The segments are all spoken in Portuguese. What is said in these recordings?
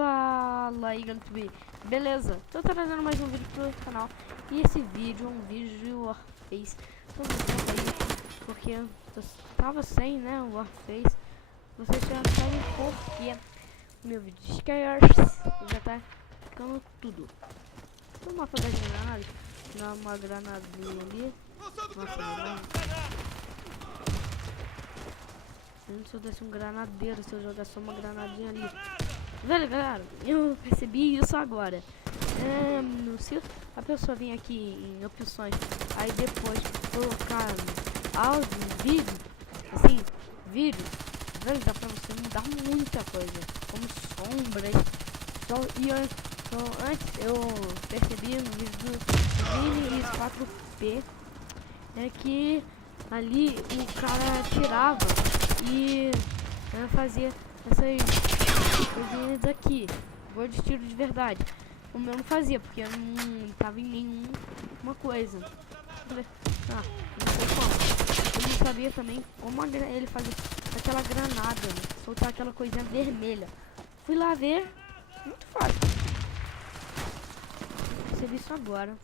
Fala aí, galera, beleza? Tô trazendo mais um vídeo pro canal. E esse vídeo é um vídeo de Warface. Tô vendo aí, porque eu tava sem, né, o Warface. Vocês já sabem por quê. Meu vídeo de Skyers já tá ficando tudo. Vamos lá fazer granada. Dá uma granadinha ali. Nossa, se eu desse um granadeiro, se eu jogasse só uma granadinha ali. Velho, galera, eu percebi isso agora. Se a pessoa vir aqui em opções, aí depois colocar áudio, vídeo, assim, vídeo, velho, dá pra você mudar muita coisa, como sombras. Antes eu percebi no vídeo do Vini 4P que ali o cara tirava e fazia essas coisinhas aqui, gol de tiro de verdade. O meu não fazia, porque eu não tava em nenhuma coisa. Não sei como. Eu não sabia também como ele fazia aquela granada, né? Soltar aquela coisinha vermelha. Fui lá ver, muito fácil. Percebi isso agora.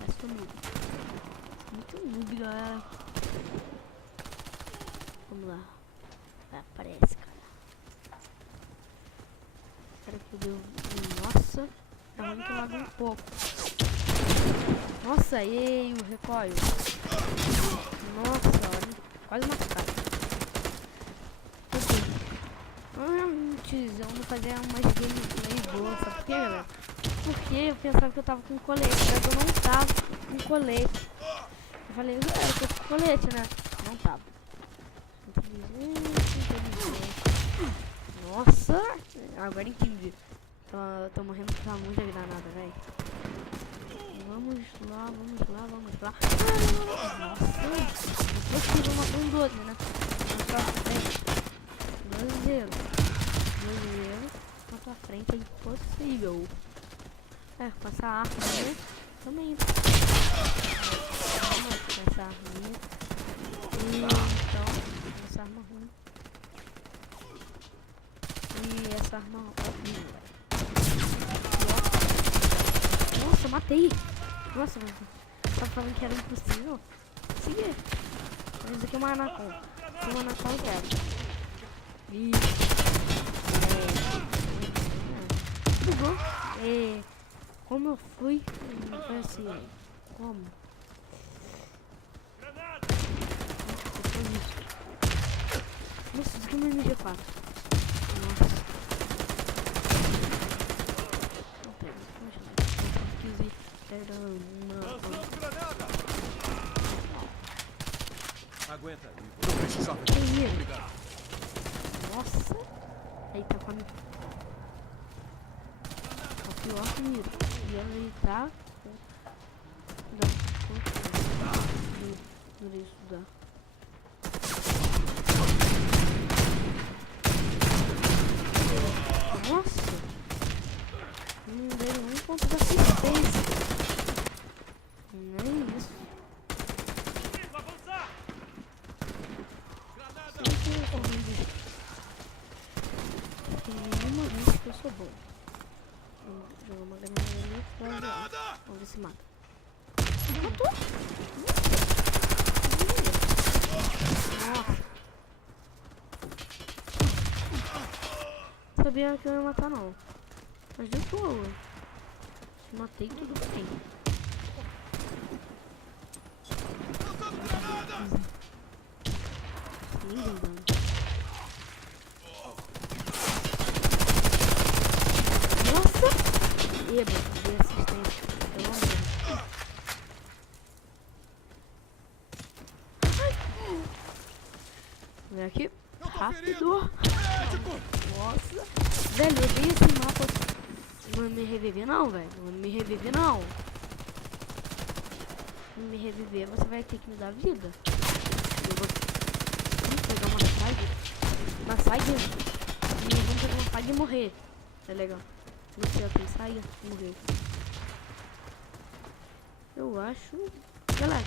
Mas tô noob. Muito noob, galera. Vamos lá. Aparece, cara. Espera que eu deu. Nossa, tá ruim que laga um pouco. Nossa, ei, o recoil. Nossa, olha, quase machucado. Antes eu não fazia umas gameplay boas, sabe por quê, galera? Porque eu pensava que eu tava com colete, mas eu não tava com colete. Eu falei, eu tô com colete, né? Não tava. Nossa, agora entendi. Tô morrendo pra muita granada, velho. Vamos lá. Nossa, eu tive uma com 12, né? Brasileiro. Na tua frente é impossível. Passar a arma, né? Também. Vamos passar a arma. Então, essa arma ruim. E essa arma horrível. Nossa, matei. Nossa, tava falando que era impossível. Consegui. Mas isso aqui é uma anaconda. Se uma anaconda eu quero. Tudo bom? Como eu fui? Não foi assim. Como? Nossa, isso aqui é uma MG4. Nossa. Não pega, aguenta, eu precisava. Nossa. Aí tá com a pior comida. E ele tá não estudar. Nossa! Não deu um ponto de assistência. Nem isso. Tem nenhuma vez que eu sou bom. Vou jogar uma granada ali. Vamos ver se mata. Matou! Nossa! Sabia que eu ia matar não. Mas deu boa. Matei tudo bem. Ninguém dano. Nossa! Eba, dei assistência. Pelo menos. Vem aqui. Rápido. Nossa. Velho, eu dei esse mapa. Não vai me reviver não, velho. Não vai me reviver não. Se me reviver, você vai ter que me dar vida. Eu vou pegar uma side. Uma side. E vamos pegar uma side e morrer. É legal. Você tem saia e morreu. Eu acho. Galera,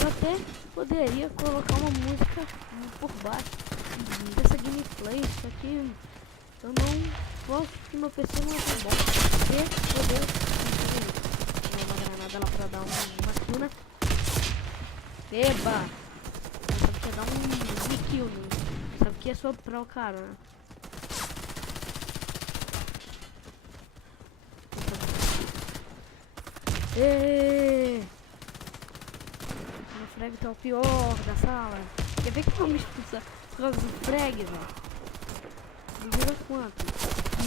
eu até poderia colocar uma música por baixo dessa gameplay. Só que eu não Poxa, que meu PC não é tão bom. Meu Deus. Vou uma granada lá pra dar uma kill, né? Eba! Sabe que é dar um kill, né? Sabe que é soprar o cara, né? Êêêê! O frag tá o pior da sala. Quer ver que eu vou me expulsar por causa do frag, velho? Não vira quanto. E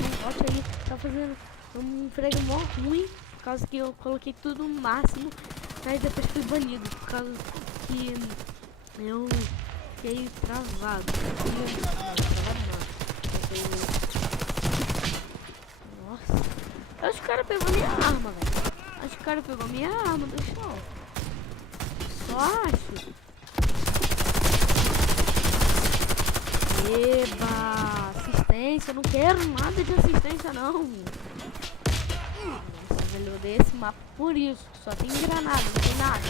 o bot aí tá fazendo um frag mó ruim por causa que eu coloquei tudo no máximo. Aí depois fui banido por causa que eu fiquei travado. Nossa. Acho que o cara pegou minha arma, velho. Acho que o cara pegou minha arma do chão. Só acho. Eba! Assistência. Eu não quero nada de assistência, não. Nossa, velho, eu odeio esse mapa por isso. Só tem granada, não tem nada.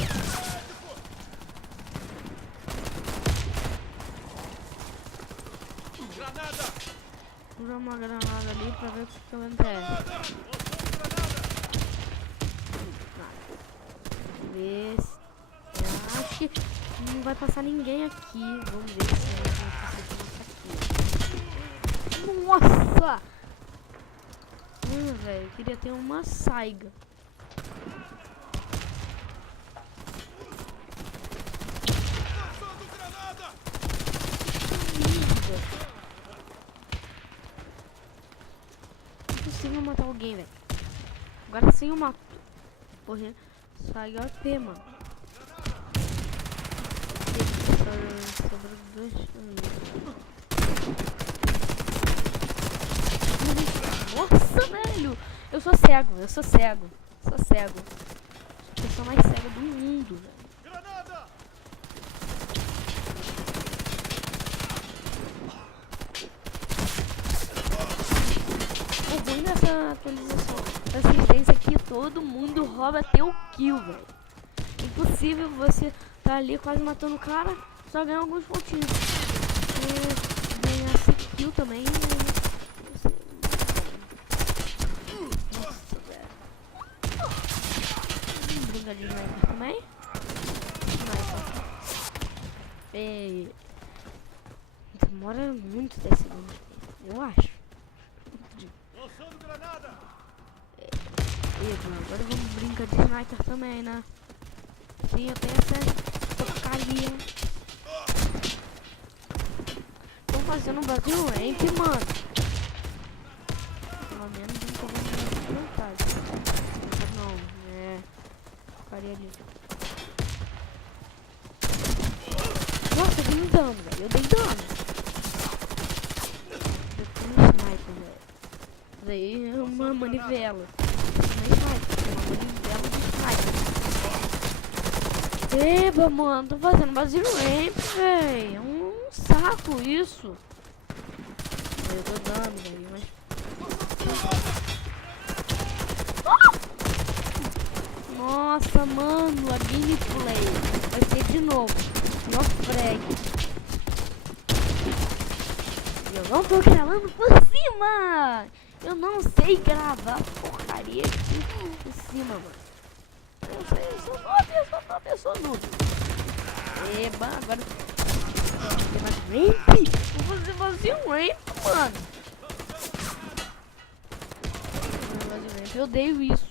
Vou jogar uma granada ali pra ver o que acontece. Ver se... Eu acho que não vai passar ninguém aqui. Vamos ver se vai passar aqui. Nossa! Velho, eu queria ter uma saiga. Impossível matar alguém, velho. Agora sim eu mato. Porra, saiga AP, mano. Sobrou dois. Nossa, velho! Eu sou cego, eu sou cego. Sou cego. Sou a pessoa mais cega do mundo, velho. O ruim dessa atualização, essa assistência aqui, todo mundo rouba teu kill, velho. Impossível você tá ali quase matando o cara, só ganhar alguns pontinhos. E ganhar esse kill também. Nossa, velho. Briga de sniper também. Sniper. Demora muito 10 segundos, eu acho. Agora vamos brincar de sniper também, né? Sim, eu tenho essa porcaria. Tô fazendo um Brasil Rank, mano. Pelo menos não tô vendo vontade. Não, porcaria ali. Nossa, eu dei dano, velho. Eu dei dano. Eu tenho um sniper, velho. Daí é uma manivela. Eba, mano, tô fazendo vazio ramp, velho. É um saco isso. Eu tô dando, velho, mas... Nossa, mano, a gameplay vai ser de novo. No frag. Eu não tô gravando por cima. Eu não sei gravar porcaria aqui por cima, mano. Eu sei, eu sou noob. Eba, agora... Tem mais ramp? Vou fazer um ramp, mano. Eu odeio isso.